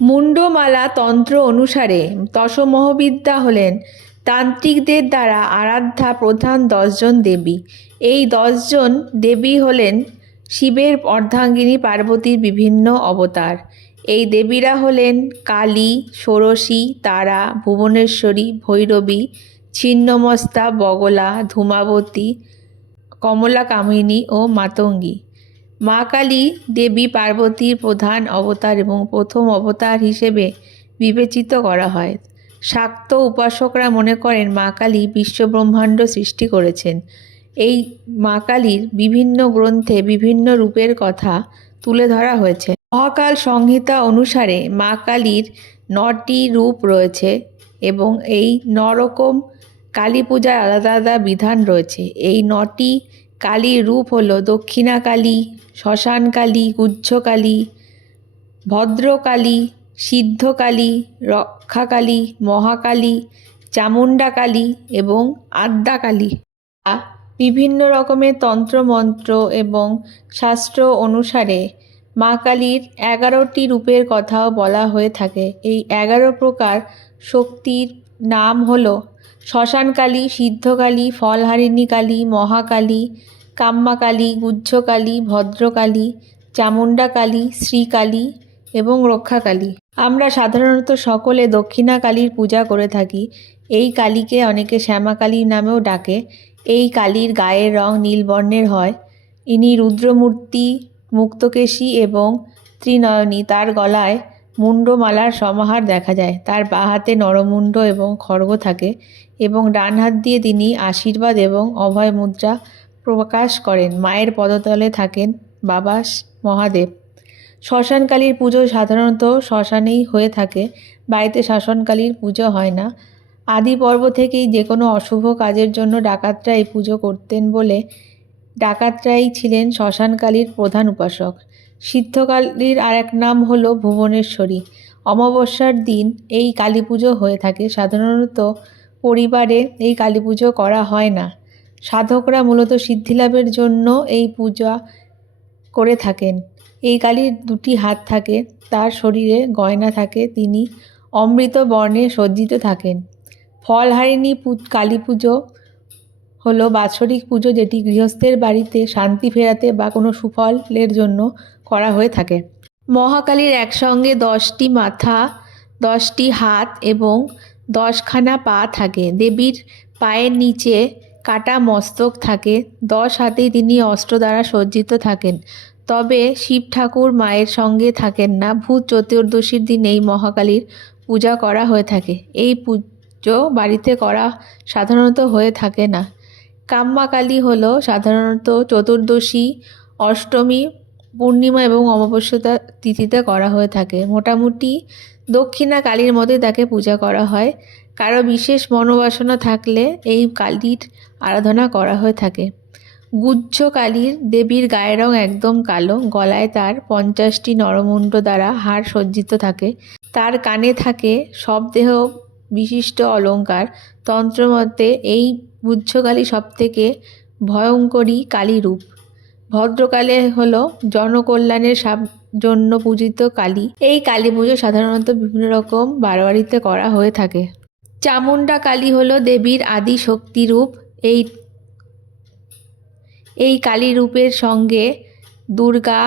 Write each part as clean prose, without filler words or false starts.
মুন্ডমালা তন্ত্র অনুসারে দশমহাবিদ্যা হলেন তান্ত্রিকদের দ্বারা আরাধ্যা প্রধান 10জন দেবী। এই 10জন দেবী হলেন শিবের অর্ধাঙ্গিনী পার্বতীর বিভিন্ন অবতার। এই দেবীরা হলেন কালী, ষোড়শী, তারা, ভুবনেশ্বরী, ভৈরবী, ছিন্নমস্তা, বগলা, ধূমাবতী, কমলা কামিনী ও মাতঙ্গী। মা কালী দেবী পার্বতীর প্রধান অবতার এবং প্রথম অবতার হিসেবে বিবেচিত করা হয়। শাক্ত উপাসকরা মনে করেন মা কালী বিশ্বব্রহ্মাণ্ড সৃষ্টি করেছেন। এই মা কালীর বিভিন্ন গ্রন্থে বিভিন্ন রূপের কথা তুলে ধরা হয়েছে। মহাকাল সংহিতা অনুসারে মা কালীর 9টি রূপ রয়েছে এবং এই 9 রকম কালী পূজার আলাদা আলাদা বিধান রয়েছে। এই 9টি কালীর রূপ হলো দক্ষিণা কালী, শ্মশান কালী, গুহ্যকালী, ভদ্রকালী, সিদ্ধকালী, রক্ষাকালী, মহাকালী, চামুণ্ডা কালী এবং আদ্যাকালী। বিভিন্ন রকমের তন্ত্রমন্ত্র এবং শাস্ত্র অনুসারে মা কালীর 11টি রূপের কথাও বলা হয়ে থাকে। এই 11 প্রকার শক্তির নাম হলো শ্মশানকালী, সিদ্ধকালী, ফলহারিণী কালী, মহাকালী, কাম্যাকালী, গুহ্যকালী, ভদ্রকালী, চামুণ্ডা কালী, শ্রীকালী এবং রক্ষাকালী। আমরা সাধারণত সকলে দক্ষিণা কালীর পূজা করে থাকি। এই কালীকে অনেকে শ্যামা কালী নামেও ডাকে। এই কালীর গায়ের রং নীল বর্ণের হয়। ইনি রুদ্রমূর্তি, মুক্তকেশী এবং ত্রিনয়নী। তার গলায় মুন্ডমালার সমাহার দেখা যায়। তার বাঁ হাতে নরমুণ্ড এবং খড়গ থাকে এবং ডান হাত দিয়ে তিনি আশীর্বাদ এবং অভয় মুদ্রা প্রকাশ করেন। মায়ের পদতলে থাকেন বাবা মহাদেব। শ্মশানকালীর পুজো সাধারণত শ্মশানেই হয়ে থাকে। বাড়িতে শ্মশানকালীর পুজো হয় না। আদি পর্ব থেকেই যে কোনো অশুভ কাজের জন্য ডাকাতরা এই পুজো করতেন বলে ডাকাতরাই ছিলেন শ্মশানকালীর প্রধান উপাসক। সিদ্ধকালীর আরেক নাম হলো ভুবনেশ্বরী। অমাবস্যার দিন এই কালী পুজো হয়ে থাকে। সাধারণত পরিবারে এই কালী পুজো করা হয় না। সাধকরা মূলত সিদ্ধিলাভের জন্য এই পূজা করে থাকেন। এই কালীর 2টি হাত থাকে, তার শরীরে গয়না থাকে, তিনি অমৃত বর্ণে সজ্জিত থাকেন। ফলহারিণী কালী পুজো হলো বাৎসরিক পুজো যেটি গৃহস্থের বাড়িতে শান্তি ফেরাতে বা কোনো সুফলের জন্য করা হয়ে থাকে। মহাকালীর একসঙ্গে 10টি মাথা, 10টি হাত এবং 10খানা পা থাকে। দেবীর পায়ের নিচে কাটা মস্তক থাকে। 10 হাতেই তিনি অস্ত্র দ্বারা সজ্জিত থাকেন। তবে শিব ঠাকুর মায়ের সঙ্গে থাকেন না। ভূত চতুর্দশীর দিন এই মহাকালীর পূজা করা হয়ে থাকে। এই পুজো বাড়িতে করা সাধারণত হয়ে থাকে না। কাম্যাকালী হলো সাধারণত চতুর্দশী, অষ্টমী, পূর্ণিমা এবং অমাবস্যা তিথিতে করা হয়ে থাকে। মোটামুটি দক্ষিণা কালীর মতোই তাকে পূজা করা হয়। কারো বিশেষ মনোবাসনা থাকলে এই কালীর আরাধনা করা হয়ে থাকে। গুহ্যকালীর দেবীর গায়ের রং একদম কালো। গলায় তার 50টি নরমুণ্ড দ্বারা হার সজ্জিত থাকে। তার কানে থাকে সবদেহ বিশিষ্ট অলঙ্কার। তন্ত্রমতে এই গুহ্যকালী সবথেকে ভয়ঙ্করী কালী রূপ। ভদ্রকালী হলো জনকল্যাণের জন্য পূজিত কালী। এই কালী পুজো সাধারণত বিভিন্ন রকম বারোয়ারিতে করা হয়ে থাকে। চামুণ্ডা কালী হলো দেবীর আদি শক্তি রূপ। এই কালী রূপের সঙ্গে দুর্গা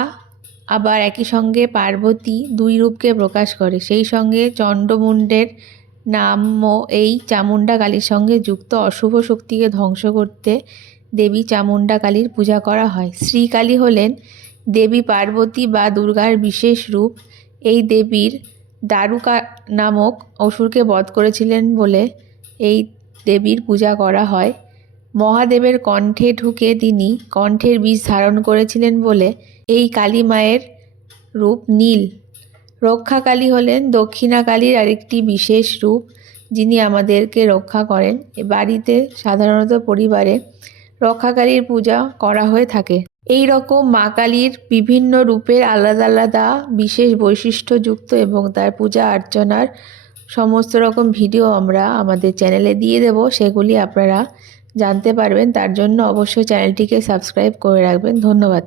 আবার একই সঙ্গে পার্বতী 2 রূপকে প্রকাশ করে। সেই সঙ্গে চণ্ডমুণ্ডের নামও এই চামুণ্ডা কালীর সঙ্গে যুক্ত। অশুভ শক্তিকে ধ্বংস করতে দেবী চামুণ্ডা কালীর পূজা করা হয়। শ্রীকালী হলেন দেবী পার্বতী বা দুর্গার বিশেষ রূপ। এই দেবীর দারুকা নামক অসুরকে বধ করেছিলেন বলে এই দেবীর পূজা করা হয়। মহাদেবের কণ্ঠে ঢুকে তিনি কণ্ঠের বীজ ধারণ করেছিলেন বলে এই কালী মায়ের রূপ নীল। রক্ষাকালী হলেন দক্ষিণা কালীর আরেকটি বিশেষ রূপ, যিনি আমাদেরকে রক্ষা করেন। বাড়িতে সাধারণত পরিবারে রক্ষাকালীর পূজা করা হয়ে থাকে। এই রকম মা কালীর বিভিন্ন রূপের আলাদা আলাদা বিশেষ বৈশিষ্ট্যযুক্ত এবং তার পূজা অর্চনার সমস্ত রকম ভিডিও আমরা আমাদের চ্যানেলে দিয়ে দেব। সেগুলি আপনারা জানতে পারবেন। তার জন্য অবশ্যই চ্যানেলটিকে সাবস্ক্রাইব করে রাখবেন। ধন্যবাদ।